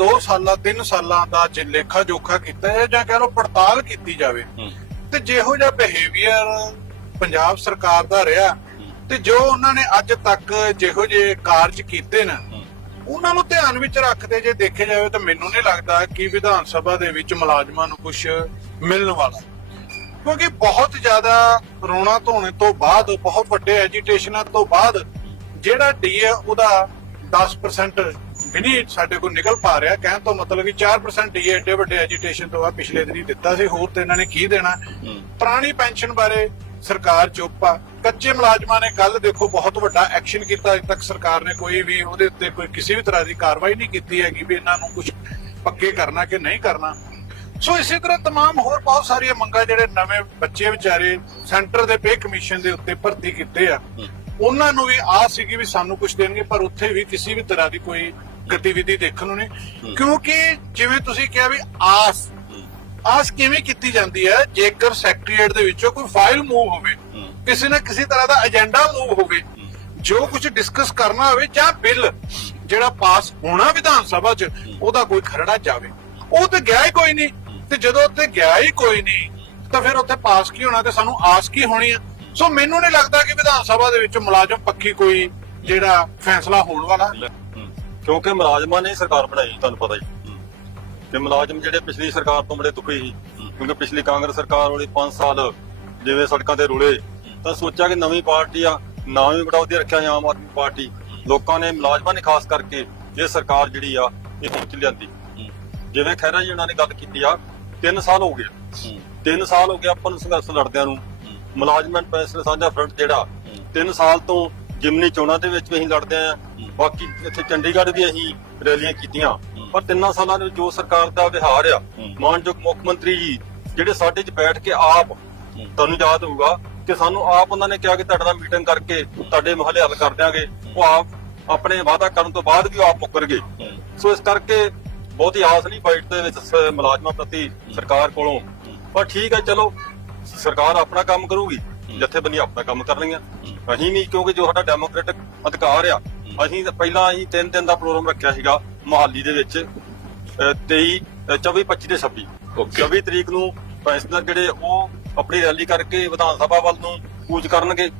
2 ਸਾਲਾਂ 3 ਸਾਲਾਂ ਦਾ ਜੇ ਲੇਖਾ ਜੋਖਾ ਕੀਤਾ ਹੈ ਜਾਂ ਕਹ ਲਓ ਪੜਤਾਲ ਕੀਤੀ ਜਾਵੇ ਹੂੰ। ਤੇ ਜਿਹੋ ਜਿਹਾ ਬਿਹੇਵੀਅਰ ਪੰਜਾਬ ਸਰਕਾਰ ਦਾ ਰਿਹਾ ਤੇ ਜੋ ਉਹਨਾਂ ਨੇ ਅੱਜ ਤੱਕ ਜਿਹੋ ਜਿਹੇ ਕਾਰਜ ਕੀਤੇ ਨਾ ਉਹਨਾਂ ਨੂੰ ਧਿਆਨ ਵਿੱਚ ਰੱਖਦੇ ਜੇ ਦੇਖੇ ਜਾਵੇ ਤਾਂ ਮੈਨੂੰ ਨਹੀਂ ਲੱਗਦਾ ਕਿ ਵਿਧਾਨ ਸਭਾ ਦੇ ਵਿੱਚ ਮੁਲਾਜ਼ਮਾਂ ਨੂੰ ਕੁਝ ਮਿਲਣ ਵਾਲਾ। ਕਿਉਂਕਿ ਬਹੁਤ ਜ਼ਿਆਦਾ ਰੋਣਾ ਧੋਣੇ ਤੋਂ ਬਾਅਦ ਬਹੁਤ ਵੱਡੇ ਐਜੀਟੇਸ਼ਨਾਂ ਤੋਂ ਬਾਅਦ ਜਿਹੜਾ ਡੀਏ ਉਹਦਾ 10% ਵੀ ਨਹੀਂ ਸਾਡੇ ਕੋਲ ਨਿਕਲ ਪਾ ਰਿਹਾ ਕਹਿਣ ਤੋਂ ਮਤਲਬ ਕਿ 4% ਡੀਏ ਏਡੇ ਵੱਡੇ ਐਜੀਟੇਸ਼ਨ ਤੋਂ ਬਾਅਦ ਪਿਛਲੇ ਦਿਨੀ ਦਿੱਤਾ ਸੀ ਹੋਰ ਤੇ ਇਹਨਾਂ ਨੇ ਕੀ ਦੇਣਾ ਪੁਰਾਣੀ ਪੈਨਸ਼ਨ ਬਾਰੇ ਸਰਕਾਰ ਚੁੱਪ ਆ ਕੱਚੇ ਮੁਲਾਜ਼ਮਾਂ ਨੇ ਕੱਲ ਦੇਖੋ ਬਹੁਤ ਵੱਡਾ ਐਕਸ਼ਨ ਕੀਤਾ ਅਜੇ ਤੱਕ ਸਰਕਾਰ ਨੇ ਕੋਈ ਵੀ ਉਹਦੇ ਉੱਤੇ ਕੋਈ ਕਿਸੇ ਵੀ ਤਰ੍ਹਾਂ ਦੀ ਕਾਰਵਾਈ ਨਹੀਂ ਕੀਤੀ ਹੈਗੀ ਵੀ ਇਹਨਾਂ ਨੂੰ ਕੁਝ ਪੱਕੇ ਕਰਨਾ ਕਿ ਨਹੀਂ ਕਰਨਾ ਸੋ ਇਸੇ ਤਰ੍ਹਾਂ तमाम ਹੋਰ ਬਹੁਤ ਸਾਰੀਆਂ ਮੰਗਾਂ ਜਿਹੜੇ ਨਵੇਂ ਬੱਚੇ ਵਿਚਾਰੇ ਸੈਂਟਰ ਦੇ ਪੇ ਕਮਿਸ਼ਨ ਦੇ ਉੱਤੇ ਭਰਤੀ ਕੀਤੇ ਆ ਉਹਨਾਂ ਨੂੰ ਵੀ ਆਸ ਸੀਗੀ ਵੀ ਸਾਨੂੰ ਕੁਝ ਦੇਣਗੇ ਪਰ ਉੱਥੇ ਵੀ ਕਿਸੇ ਵੀ ਤਰ੍ਹਾਂ ਦੀ ਕੋਈ ਗਤੀਵਿਧੀ ਦੇਖਣ ਨੂੰ ਨਹੀਂ ਕਿਉਂਕਿ ਜਿਵੇਂ ਤੁਸੀਂ ਕਿਹਾ ਵੀ ਆਸ ਆਸ ਕਿਵੇਂ ਕੀਤੀ ਜਾਂਦੀ ਹੈ? ਜੇਕਰ ਸੈਕਟਰੀਏਟ ਦੇ ਵਿੱਚੋਂ ਕੋਈ ਫਾਈਲ ਮੂਵ ਹੋਵੇ ਕਿਸੇ ਨਾ ਕਿਸੇ ਤਰ੍ਹਾਂ ਦਾ ਏਜੰਡਾ ਮੂਵ ਹੋਵੇ ਜੋ ਕੁਝ ਡਿਸਕਸ ਕਰਨਾ ਹੋਵੇ ਜਾਂ ਬਿੱਲ ਜਿਹੜਾ ਪਾਸ ਹੋਣਾ ਵਿਧਾਨ ਸਭਾ 'ਚ ਉਹਦਾ ਕੋਈ ਖਰੜਾ ਜਾਵੇ। ਉਹ ਤੇ ਗਿਆ ਹੀ ਕੋਈ ਨਹੀਂ। ਤੇ ਜਦੋਂ ਉੱਥੇ ਗਿਆ ਹੀ ਕੋਈ ਨਹੀਂ ਤਾਂ ਫਿਰ ਉੱਥੇ ਪਾਸ ਕੀ ਹੋਣਾ ਤੇ ਸਾਨੂੰ ਆਸ ਕੀ ਹੋਣੀ ਆ? ਸੋ ਮੈਨੂੰ ਨਹੀਂ ਲੱਗਦਾ ਕਿ ਵਿਧਾਨ ਸਭਾ ਦੇ ਵਿੱਚ ਮੁਲਾਜ਼ਮ ਪੱਖੀ ਕੋਈ ਜਿਹੜਾ ਫੈਸਲਾ ਹੋਣ ਵਾਲਾ। ਕਿਉਂਕਿ ਮੁਲਾਜ਼ਮਾਂ ਨੇ ਸਰਕਾਰ ਬਣਾਈ, ਤੁਹਾਨੂੰ ਪਤਾ ਹੀ। ਕਿ ਮੁਲਾਜ਼ਮ ਜਿਹੜੇ ਪਿਛਲੀ ਸਰਕਾਰ ਤੋਂ ਬੜੇ ਦੁਖੀ ਸੀ, ਕਿਉਂਕਿ ਪਿਛਲੀ ਕਾਂਗਰਸ ਸਰਕਾਰ ਵਾਲੀ 5 ਸਾਲ ਜਿਵੇਂ ਸੜਕਾਂ ਤੇ ਰੁਲੇ, ਤਾਂ ਸੋਚਿਆ ਕਿ ਨਵੀਂ ਪਾਰਟੀ ਆ ਨਾਮ ਵੀ ਬੜਾ ਵਧੀਆ ਰੱਖਿਆ ਆਮ ਆਦਮੀ ਪਾਰਟੀ। ਲੋਕਾਂ ਨੇ ਮੁਲਾਜ਼ਮਾਂ ਨੇ ਖਾਸ ਕਰਕੇ ਇਹ ਸਰਕਾਰ ਜਿਹੜੀ ਆ, ਇਹ ਹੁਣ ਲਿਆਂਦੀ। ਜਿਵੇਂ ਖਹਿਰਾ ਜੀ ਉਹਨਾਂ ਨੇ ਗੱਲ ਕੀਤੀ ਆ 3 ਸਾਲ ਹੋ ਗਏ। 3 ਸਾਲ ਹੋ ਗਏ ਆਪਾਂ ਨੂੰ ਸੰਘਰਸ਼ ਲੜਦਿਆਂ ਨੂੰ। ਮੁਲਾਜ਼ਮਾਂ ਪੈਨਸ਼ਨ ਸਾਂਝਾ ਫਰੰਟ ਜਿਹੜਾ 3 ਸਾਲ ਤੋਂ ਜਿਮਨੀ ਚੋਣਾਂ ਦੇ ਵਿੱਚ ਵੀ ਅਸੀਂ ਲੜਦੇ ਆਂ ਬਾਕੀ ਇੱਥੇ ਚੰਡੀਗੜ੍ਹ ਵੀ ਅਸੀਂ ਰੈਲੀਆਂ ਕੀਤੀਆਂ। ਪਰ ਤਿੰਨਾਂ ਸਾਲਾਂ ਦੇ ਜੋ ਸਰਕਾਰ ਦਾ ਵਿਹਾਰ ਆ ਮਾਨਯੋਗ ਮੁੱਖ ਮੰਤਰੀ ਜੀ ਜਿਹੜੇ ਸਾਡੇ 'ਚ ਬੈਠ ਕੇ ਆਪ ਤੁਹਾਨੂੰ ਯਾਦ ਹੋਊਗਾ ਕਿ ਸਾਨੂੰ ਆਪ ਉਹਨਾਂ ਨੇ ਕਿਹਾ ਕਿ ਤੁਹਾਡੇ ਨਾਲ ਮੀਟਿੰਗ ਕਰਕੇ ਤੁਹਾਡੇ ਮਹੱਲੇ ਹੱਲ ਕਰ ਦਿਆਂਗੇ। ਉਹ ਆਪ ਆਪਣੇ ਵਾਅਦਾ ਕਰਨ ਤੋਂ ਬਾਅਦ ਵੀ ਆਪ ਮੁੱਕਰ ਗਏ। ਸੋ ਇਸ ਕਰਕੇ ਬਹੁਤੀ ਆਸ ਨਹੀਂ ਫਾਈਟ ਦੇ ਵਿੱਚ ਮੁਲਾਜ਼ਮਾਂ ਪ੍ਰਤੀ ਸਰਕਾਰ ਕੋਲੋਂ। ਪਰ ਠੀਕ ਹੈ ਚਲੋ ਸਰਕਾਰ ਆਪਣਾ ਕੰਮ ਕਰੂਗੀ। ਜਥੇਬੰਦੀਆਂ ਆਪਣਾ ਕੰਮ ਕਰ ਲਈਆਂ ਅਸੀਂ ਵੀ ਕਿਉਂਕਿ ਜੋ ਸਾਡਾ ਡੈਮੋਕ੍ਰੈਟਿਕ ਅਧਿਕਾਰ ਆ ਅਸੀਂ ਪਹਿਲਾਂ ਅਸੀਂ ਤਿੰਨ ਦਿਨ ਦਾ ਪ੍ਰੋਗਰਾਮ ਰੱਖਿਆ ਸੀਗਾ ਮਹਾਲੀ ਦੇ ਵਿੱਚ ਅਹ 23 ਅਹ 24 25 ਤੇ 26 Okay. 24 ਤਰੀਕ ਨੂੰ ਪੈਨਸ਼ਨਰ ਜਿਹੜੇ ਉਹ ਆਪਣੀ ਰੈਲੀ ਕਰਕੇ ਵਿਧਾਨ ਸਭਾ ਵੱਲ ਨੂੰ ਕੂਚ ਕਰਨਗੇ।